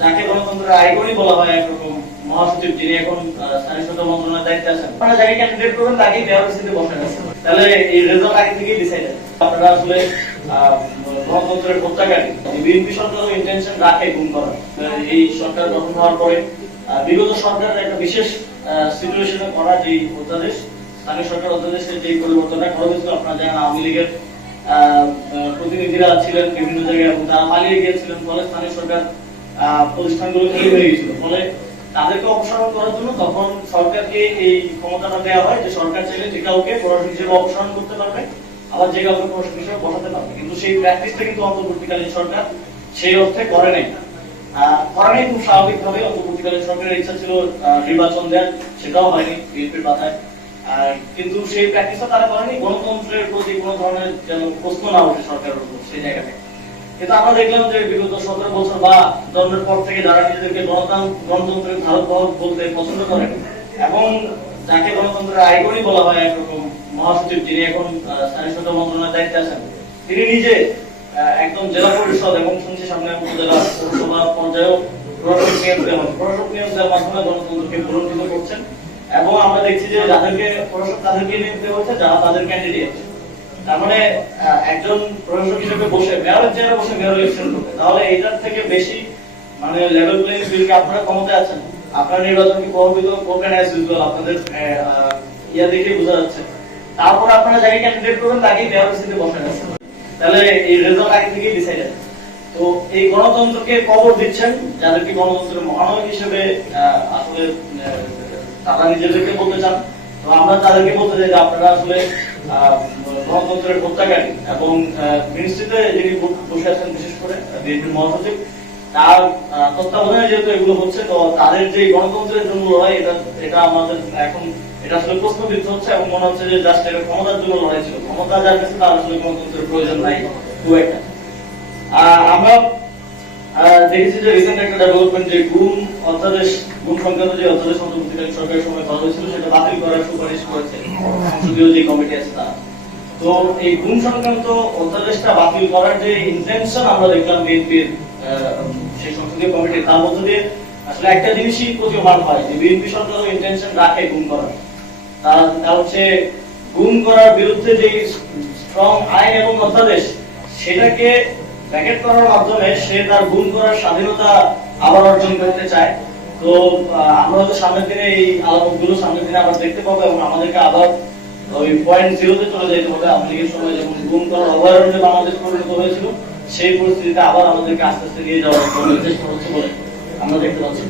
যাকে গণতন্ত্রের আইকনই বলা হয় একরকম মহাসচিব, যিনি এখন স্থানীয় সরকার মন্ত্রণালয়ের দায়িত্বে আছেন, আপনারা যাকে ক্যান্ডিডেট করবেন তাকেই মেয়র বসে আছেন। তাহলে এই রেজাল্ট আগে থেকেই ডিসাইডেড। আপনারা আসলে গণতন্ত্রের হত্যাকারী। বিএনপি সরকারও ইন্টেনশন রাখে গুম করার। এই সরকার গঠন হওয়ার পরে বিগত সরকারের একটা বিশেষ সিচুয়েশনে করা যে অধ্যাদেশ, স্থানীয় সরকার অধ্যাদেশের যে পরিবর্তনটা করা হয়েছিল, আপনারা জানেন আওয়ামী লীগের প্রতিনিধিরা ছিলেন বিভিন্ন জায়গায় এবং তারা পালিয়ে গিয়েছিলেন, ফলে স্থানীয় সরকার প্রতিষ্ঠানগুলো খালি হয়ে গেছিল। ফলে তাদেরকে অপসারণ করার জন্য তখন সরকারকে এই ক্ষমতাটা দেওয়া হয় যে সরকার চাইলে যে কাউকে প্রশাসক হিসেবে অপসারণ করতে পারবে, আবার যে কাউকে প্রশাসক হিসেবে বসাতে পারবে। কিন্তু সেই প্র্যাকটিসটা কিন্তু অন্তর্বর্তীকালীন সরকার সেই অর্থে করে নাই। খুব স্বাভাবিকভাবে অন্তর্বর্তীকালীন সরকারের ইচ্ছা ছিল নির্বাচন দেওয়ার, সেটাও হয়নি বিএনপির মাথায়। কিন্তু সেই প্র্যাকটিসটা তারা করেনি, গণতন্ত্রের প্রতি কোনো ধরনের যেন প্রশ্ন না ওঠে সরকারের উপর সেই জায়গাতে। কিন্তু আমরা দেখলাম যে বিগত 17 বছর বা জন্মের পর থেকে যারা নিজেদেরকে গণতন্ত্রের ধারক বাহক বলতে পছন্দ করেন এবং যাকে গণতন্ত্রের আইকনই বলা হয় একরকম মহাসচিব, যিনি এখন স্থানীয় সরকার মন্ত্রণালয়ের দায়িত্বে আছেন, তিনি নিজে একদম জেলা পরিষদ এবং শুনছি সামনে উপজেলা পৌরসভা পর্যায়েও প্রশাসক নিয়োগ দেওয়ার মাধ্যমে গণতন্ত্রকে পুনরুজ্জীবিত করছেন। এবং আমরা দেখছি যে যাদেরকে প্রশাসক তাদেরকে নিয়োগ দেওয়া হচ্ছে যারা তাদের ক্যান্ডিডেট। তার মানে একজন প্রশাসক হিসেবে বসে মেয়রের চেয়ারে বসে মেয়র ইলেকশন করবে, তাহলে এটার থেকে বেশি মানে লেভেল প্লেইং ফিল্ডে আপনারা ক্ষমতায় আছেন, আপনারা নির্বাচনকে প্রভাবিত করবেন অ্যাজ ইউজুয়াল, আপনাদের ইয়া দেখে বোঝা যাচ্ছে। তারপর আপনারা যাকে ক্যান্ডিডেট করবেন তাকেই মেয়র সিটে বসানো আছে। তাহলে এই রেজাল্ট আগে থেকেই ডিসাইডেড। তো এই গণতন্ত্রকে কবর দিচ্ছেন যাদেরকে গণতন্ত্রের মহানায়ক হিসেবে আসলে তারা নিজেদেরকে বলতে চান। তো আমরা তাদেরকে বলতে চাই যে আপনারা আসলে গণতন্ত্রের হত্যাকারী। এবং মিনিস্ট্রিতে যিনি বসে আছেন বিশেষ করে বিএনপির মহাসচিব, তার তত্ত্বাবধানে যেহেতু এগুলো হচ্ছে, তো তাদের যে গণতন্ত্রের জন্য লড়াই, এটা আমাদের এখন এটা আসলে প্রশ্নবিদ্ধ হচ্ছে এবং মনে হচ্ছে যে জাস্ট এটা ক্ষমতার জন্য লড়াই ছিল। ক্ষমতা যার কাছে তার আসলে গণতন্ত্রের প্রয়োজন নাই খুব একটা। আমরা দেখেছি যে রিসেন্ট একটা ডেভেলপমেন্ট, যে গুম সংক্রান্ত যে অধ্যাদেশ অন্তর্বর্তীকালীন সরকারের সময় করা হয়েছিল সেটা বাতিল করার সুপারিশ করেছে সংসদীয় যে কমিটি আছে তারা। তো এই গুম সংক্রান্ত অধ্যাদেশটা বাতিল করার যে ইন্টেনশন আমরা দেখলাম বিএনপির সেই সংসদীয় কমিটি, তার মধ্যে দিয়ে আসলে একটা জিনিসই প্রতীয়মান হয় যে বিএনপি সরকারও ইন্টেনশন রাখে গুম করার। তা হচ্ছে গুম করার বিরুদ্ধে যে স্ট্রং আইন এবং অধ্যাদেশ, সেটাকে ব্যাকেট করার মাধ্যমে সে তার গুম করার স্বাধীনতা আবার অর্জন করতে চায়। তো আমরা হয়তো সামনের দিনে এই আলামতগুলো সামনের দিনে আবার দেখতে পাবো এবং আমাদেরকে আবার ওই পয়েন্ট জিরোতে চলে যেতে হবে। আওয়ামী লীগের সময় যখন গুম করার অভয়ারণ্যে বাংলাদেশ পরিণত হয়েছিল, সেই পরিস্থিতিতে আবার আমাদেরকে আস্তে আস্তে নিয়ে যাওয়ার চেষ্টা হচ্ছে বলে আমরা দেখতে পাচ্ছি।